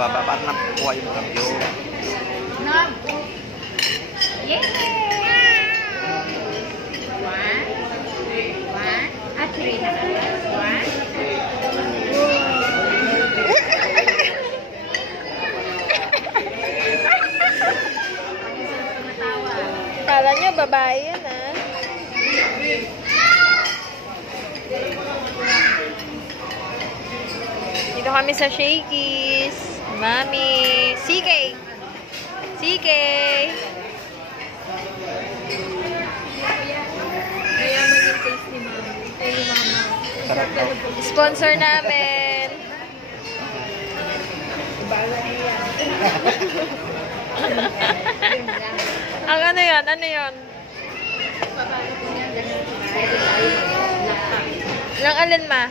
pababa para nakuha yung kabyo. Yeah! One. At three na alas. One. Kala niya babae yan, ah. Dito kami sa Shakey's. Mami. CK. CK. Mayaman yung taste ni Mama. Ay, Mama. Sarap daw. Sponsor namin. Ang ano yan? Ano yun? Ilang alin, ma?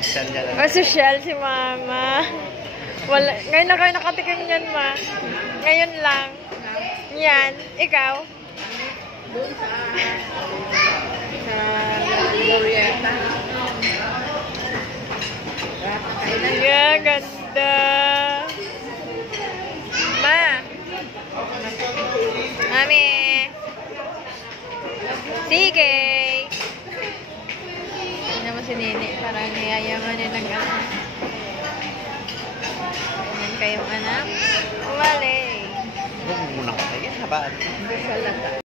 Saan niya lang. Oh, social si Mama. Wala, ngayon na kayo nakatikim yan, ma. Ngayon lang. Yan. Ikaw? Doon sa Glorieta. Yeah, ganda. Ma. Mami. Sige. Hindi naman si Nene. Parang niyayaman niya ng ano. Ganyan kayong anak. Umali. Huwag muna ko kayo. Habaan.